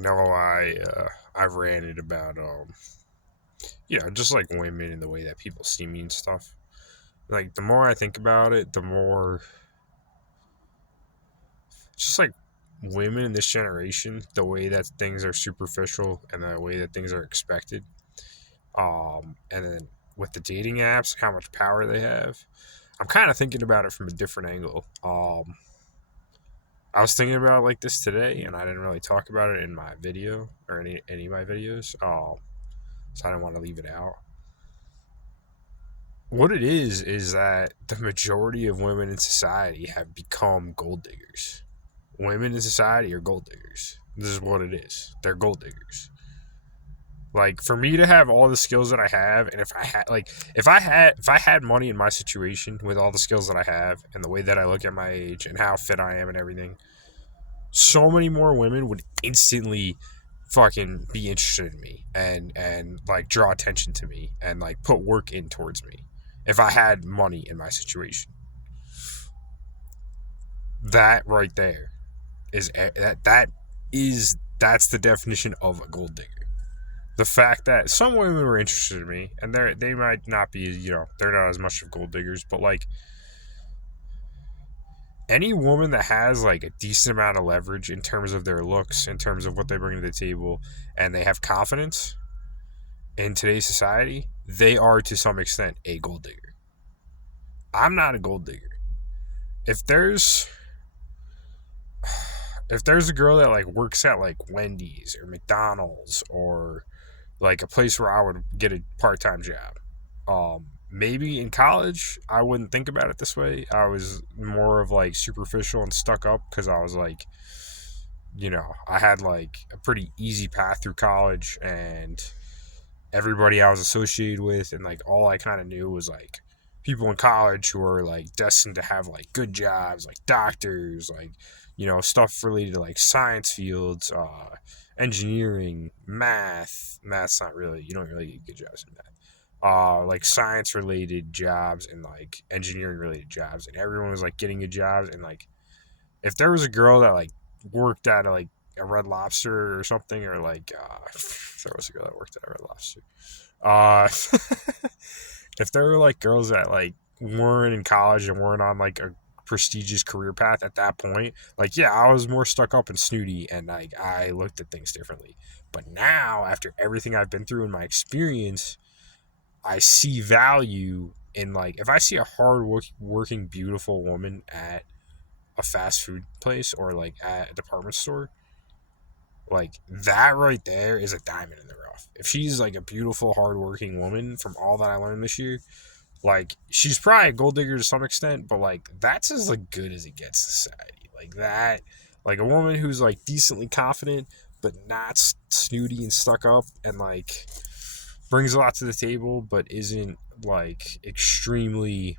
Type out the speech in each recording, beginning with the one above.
know I've ranted about just like women and the way that people see me and stuff. Like the more I think about it, the more just like women in this generation, the way that things are superficial and the way that things are expected. And then with the dating apps, how much power they have. I'm kind of thinking about it from a different angle. I was thinking about it like this today, and I didn't really talk about it in my video or any of my videos. So I didn't want to leave it out. What it is that the majority of women in society have become gold diggers. Women in society are gold diggers. This is what it is. They're gold diggers. Like for me to have all the skills that I have, and if I had money in my situation with all the skills that I have and the way that I look at my age and how fit I am and everything, so many more women would instantly fucking be interested in me and like draw attention to me and like put work in towards me if I had money in my situation. That right there that's the definition of a gold digger. The fact that some women were interested in me and they might not be, they're not as much of gold diggers, but like any woman that has like a decent amount of leverage in terms of their looks, in terms of what they bring to the table, and they have confidence in today's society, they are to some extent a gold digger. I'm not a gold digger. If there's a girl that like works at like Wendy's or McDonald's or like a place where I would get a part-time job, maybe in college I wouldn't think about it this way. I was more of like superficial and stuck up because I was like, I had like a pretty easy path through college, and everybody I was associated with and like all I kind of knew was like people in college who are like destined to have like good jobs, like doctors, like stuff related to like science fields, engineering, math's not really, you don't really get good jobs in math, like science related jobs and like engineering related jobs, and everyone was like getting good jobs. And like if there was a girl that like worked at like a Red Lobster or something, or like there was a girl that worked at a Red Lobster. Uh, if there were like girls that like weren't in college and weren't on like a prestigious career path at that point, like yeah, I was more stuck up and snooty, and like I looked at things differently. But now, after everything I've been through in my experience, I see value in like if I see a hard working beautiful woman at a fast food place or like at a department store, like that right there is a diamond in the rough. If she's like a beautiful, hardworking woman, from all that I learned this year, like she's probably a gold digger to some extent, but like that's as like good as it gets in society. Like that, like a woman who's like decently confident but not snooty and stuck up, and like brings a lot to the table, but isn't like extremely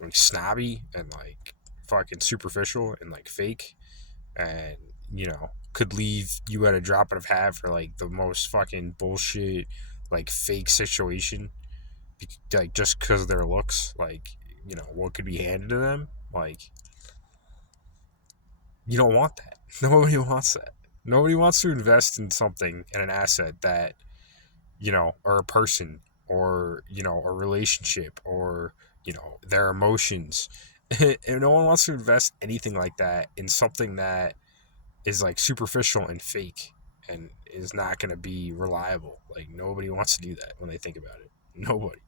like snobby and like fucking superficial and like fake, and could leave you at a drop of a hat for like the most fucking bullshit like fake situation, like just because of their looks, like what could be handed to them. Like you don't want that. Nobody wants that. Nobody wants to invest in something, in an asset that or a person, or a relationship, or their emotions. And no one wants to invest anything like that in something that is like superficial and fake and is not going to be reliable. Like nobody wants to do that when they think about it. Nobody.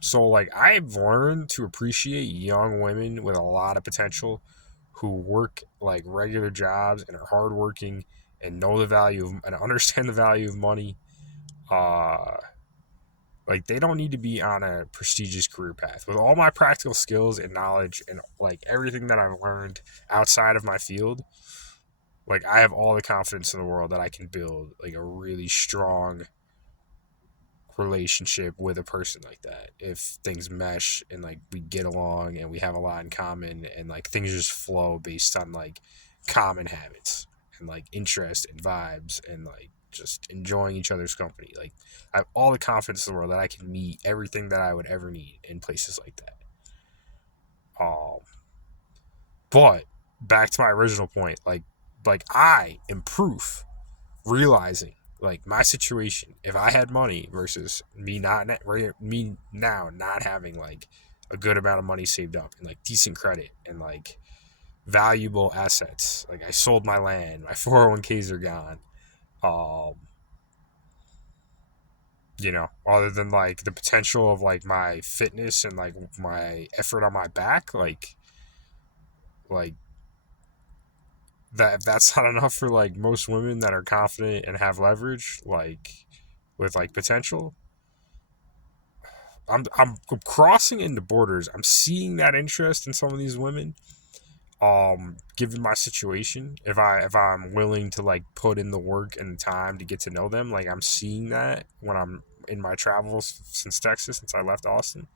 So like I've learned to appreciate young women with a lot of potential who work like regular jobs and are hardworking and know the value of and understand the value of money. Uh, like they don't need to be on a prestigious career path. With all my practical skills and knowledge and like everything that I've learned outside of my field, like I have all the confidence in the world that I can build like a really strong relationship with a person like that if things mesh and like we get along and we have a lot in common and like things just flow based on like common habits and like interest and vibes and like just enjoying each other's company. Like I have all the confidence in the world that I can meet everything that I would ever need in places like that. um but back to my original point, like like I am proof realizing like my situation. If I had money versus me now not having like a good amount of money saved up and like decent credit and like valuable assets. Like I sold my land, my 401ks are gone. Um, other than like the potential of like my fitness and like my effort on my back, like that if that's not enough for like most women that are confident and have leverage, like with like potential. I'm crossing into borders. I'm seeing that interest in some of these women. Given my situation, if I'm willing to like put in the work and the time to get to know them, like I'm seeing that when I'm in my travels since Texas, since I left Austin.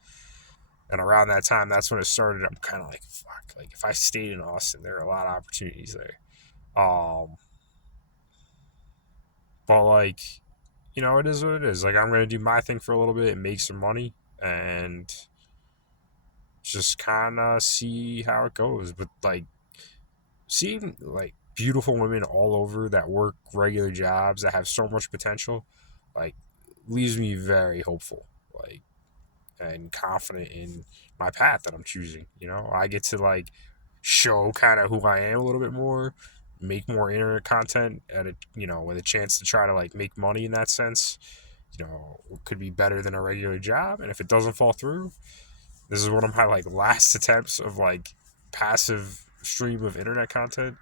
And around that time, that's when it started. I'm kind of like, fuck. Like if I stayed in Austin, there are a lot of opportunities there. Um, but like, it is what it is. Like I'm gonna do my thing for a little bit and make some money and just kind of see how it goes. But like seeing like beautiful women all over that work regular jobs that have so much potential, like leaves me very hopeful. Like and confident in my path that I'm choosing. I get to like show kind of who I am a little bit more, make more internet content at a with a chance to try to like make money in that sense. It could be better than a regular job, and if it doesn't fall through, this is one of my like last attempts of like passive stream of internet content.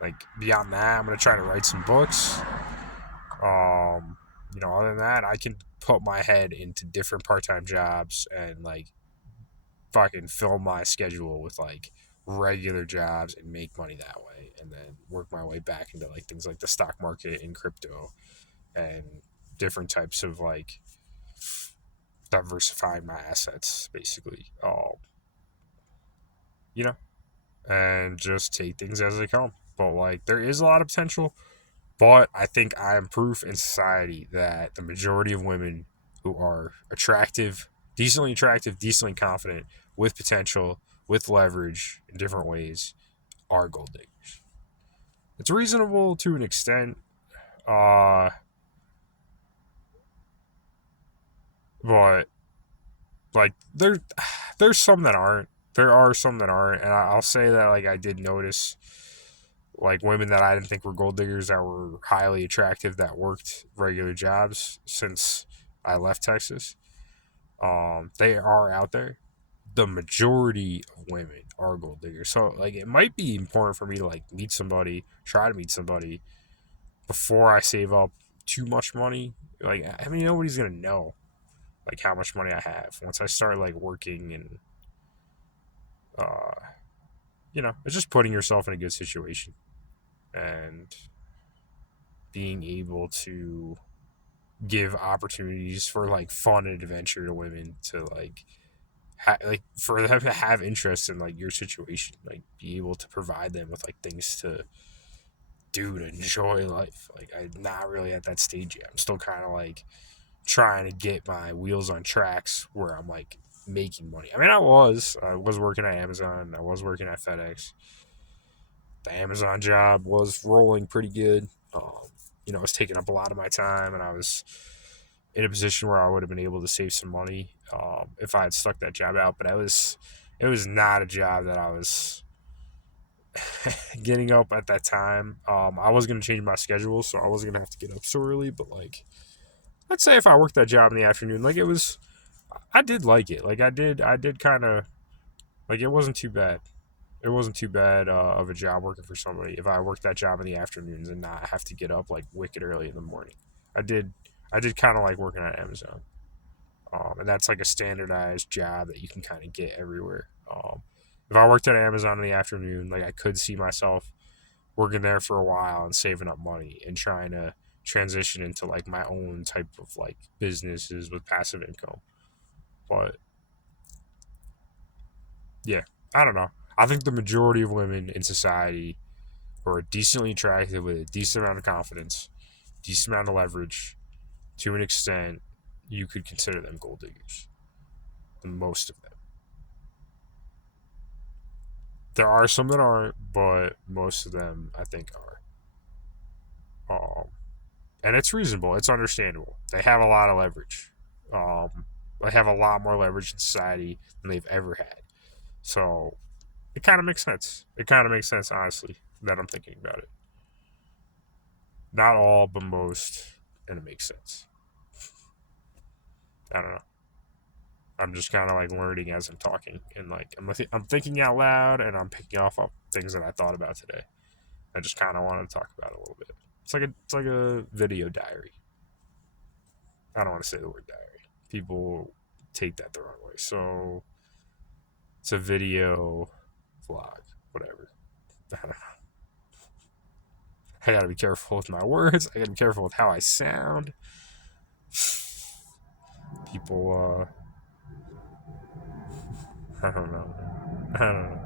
Like beyond that, I'm gonna try to write some books. Other than that, I can put my head into different part-time jobs and like fucking fill my schedule with like regular jobs and make money that way, and then work my way back into like things like the stock market and crypto and different types of like diversifying my assets, basically. You know, and just take things as they come. But like, there is a lot of potential. But I think I am proof in society that the majority of women who are attractive, decently confident, with potential, with leverage in different ways, are gold diggers. It's reasonable to an extent, uh, but like there's some that aren't. There are some that aren't, and I'll say that like I did notice like women that I didn't think were gold diggers that were highly attractive that worked regular jobs since I left Texas. They are out there. The majority of women are gold diggers. So like it might be important for me to like meet somebody, try to meet somebody before I save up too much money. Like I mean nobody's gonna know like how much money I have once I start like working and uh it's just putting yourself in a good situation and being able to give opportunities for like fun and adventure to women to like for them to have interest in like your situation, like be able to provide them with like things to do to enjoy life. Like I'm not really at that stage yet. I'm still kind of like trying to get my wheels on tracks where I'm like making money. I mean, I was working at Amazon. I was working at FedEx. The Amazon job was rolling pretty good. It was taking up a lot of my time, and I was in a position where I would have been able to save some money if I had stuck that job out. But it was not a job that I was getting up at that time. I was going to change my schedule, so I wasn't going to have to get up so early. But like, let's say if I worked that job in the afternoon, like I did like it. Like I did kind of like it wasn't too bad. It wasn't too bad of a job working for somebody if I worked that job in the afternoons and not have to get up like wicked early in the morning. I did I did kind of like working at Amazon. And that's like a standardized job that you can kind of get everywhere. If I worked at Amazon in the afternoon, like I could see myself working there for a while and saving up money and trying to transition into like my own type of like businesses with passive income. But yeah, I don't know. I think the majority of women in society who are decently attractive with a decent amount of confidence, decent amount of leverage, to an extent, you could consider them gold diggers. The most of them. There are some that aren't, but most of them I think are. And it's reasonable. It's understandable. They have a lot of leverage. Um, they have a lot more leverage in society than they've ever had. So it kind of makes sense. It kind of makes sense, honestly, that I'm thinking about it. Not all, but most, and it makes sense. I don't know. I'm just kind of like learning as I'm talking, and like I'm thinking out loud, and I'm picking off of things that I thought about today. I just kind of want to talk about it a little bit. It's like a video diary. I don't want to say the word diary. People take that the wrong way. So it's a video vlog, whatever. I don't know. I gotta be careful with my words. I gotta be careful with how I sound. People, I don't know. I don't know.